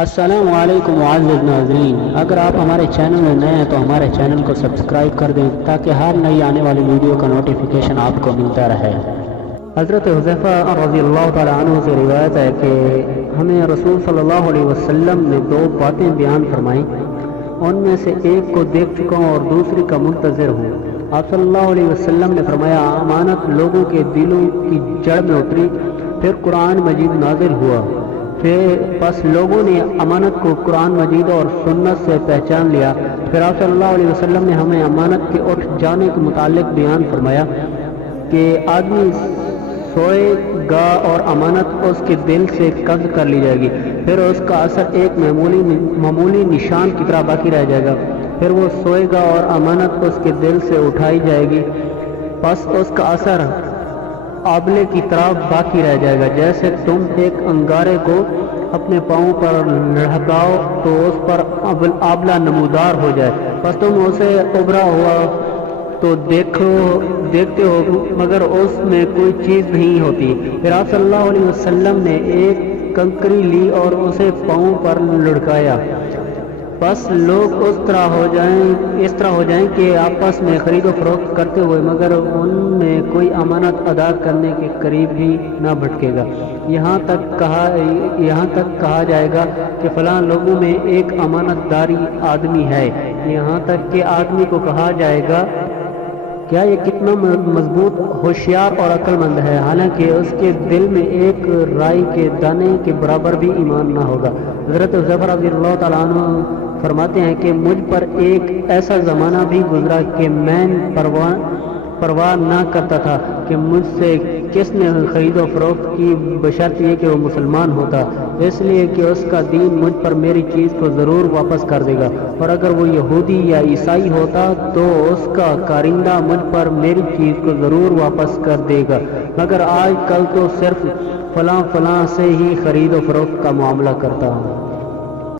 السلام علیکم معزز ناظرین، اگر آپ ہمارے چینل میں نئے ہیں تو ہمارے چینل کو سبسکرائب کر دیں تاکہ ہر نئی آنے والی ویڈیو کا نوٹیفیکیشن آپ کو ملتا رہے۔ حضرت حذیفہ رضی اللہ تعالیٰ عنہ سے روایت ہے کہ ہمیں رسول صلی اللہ علیہ وسلم نے دو باتیں بیان فرمائیں، ان میں سے ایک کو دیکھ چکا ہوں اور دوسری کا منتظر ہوں۔ آپ صلی اللہ علیہ وسلم نے فرمایا، امانت لوگوں کے دلوں کی جڑ میں اتری، پھر قرآن مجید نازل ہوا، پس لوگوں نے امانت کو قرآن مجید اور سنت سے پہچان لیا۔ پھر آپ صلی اللہ علیہ وسلم نے ہمیں امانت کے اٹھ جانے کے متعلق بیان فرمایا کہ آدمی سوئے گا اور امانت اس کے دل سے قبض کر لی جائے گی، پھر اس کا اثر ایک معمولی نشان کی طرح باقی رہ جائے گا، پھر وہ سوئے گا اور امانت اس کے دل سے اٹھائی جائے گی، پس اس کا اثر آبلے کی طرح باقی رہ جائے گا۔ جیسے تم ایک انگارے کو اپنے پاؤں پر لڑکاؤ تو اس پر آبلہ نمودار ہو جائے، پس تم اسے ابھرا ہوا تو دیکھتے ہو مگر اس میں کوئی چیز نہیں ہوتی۔ پھر آپ صلی اللہ علیہ وسلم نے ایک کنکری لی اور اسے پاؤں پر لڑکایا، بس لوگ اس طرح ہو جائیں کہ آپس میں خرید و فروخت کرتے ہوئے مگر ان میں کوئی امانت ادا کرنے کے قریب بھی نہ بھٹکے گا۔ یہاں تک کہا جائے گا کہ فلاں لوگوں میں ایک امانت داری آدمی ہے، یہاں تک کہ آدمی کو کہا جائے گا کیا یہ کتنا مضبوط، ہوشیار اور عقل مند ہے، حالانکہ اس کے دل میں ایک رائی کے دانے کے برابر بھی ایمان نہ ہوگا۔ حضرت حذیفہ رضی اللہ تعالیٰ عنہ فرماتے ہیں کہ مجھ پر ایک ایسا زمانہ بھی گزرا کہ میں پرواہ نہ کرتا تھا کہ مجھ سے کس نے خرید و فروخت کی، بشرط یہ کہ وہ مسلمان ہوتا، اس لیے کہ اس کا دین مجھ پر میری چیز کو ضرور واپس کر دے گا، اور اگر وہ یہودی یا عیسائی ہوتا تو اس کا کارندہ مجھ پر میری چیز کو ضرور واپس کر دے گا، مگر آج کل تو صرف فلاں سے ہی خرید و فروخت کا معاملہ کرتا ہوں۔